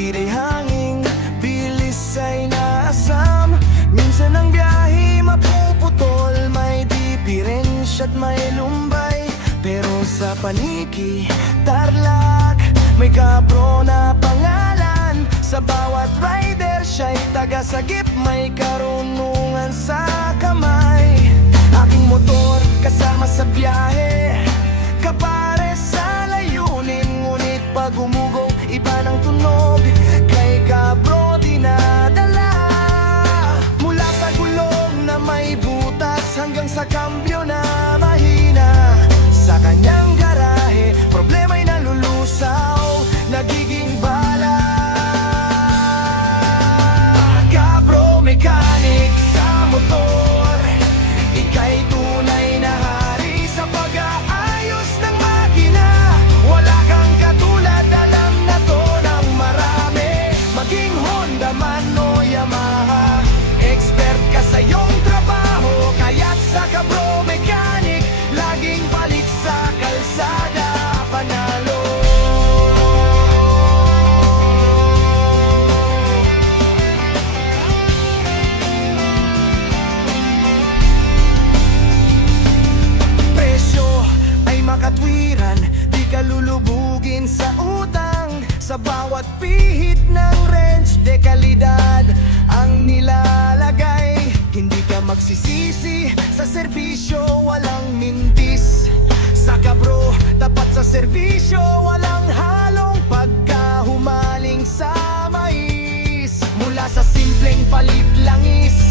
Tiray hanging, bilis ay naasam. Minsan ang biyahe mapuputol, may diferensya at may lumbay. Pero sa Paniki, Tarlac, may kabro na pangalan. Sa bawat rider siya'y taga-sagip, may karunungan sa kamay. Aking motor kasama sa biyahe, kapare sa layunin. Ngunit pag umugong, iba ng tunog, kay kabro dinadala. Mula sa gulong na may butas hanggang sa kambyo na mahina. Sa kanyang garahe, problema'y nalulusaw, nagiging bala. Kabro mechanic sa motor, ika'y tunay na hari sa pag-aayos ng makina. Wala kang katulad, alam na to ng marami. Maging Honda man o Yamaha, expert ka sa iyong trabaho. Kaya't sa kabro mechanic, laging balik sa kalsada, panalo. Presyo ay makatwiran, di ka lulubugin sa utang. Sa bawat pihit ng wrench, dekalidad ang nilalagay. Hindi ka magsisisi sa serbisyo, walang mintis. Sa kabro, tapat sa serbisyo, walang halong pagkahumaling sa mais. Mula sa simpleng palit langis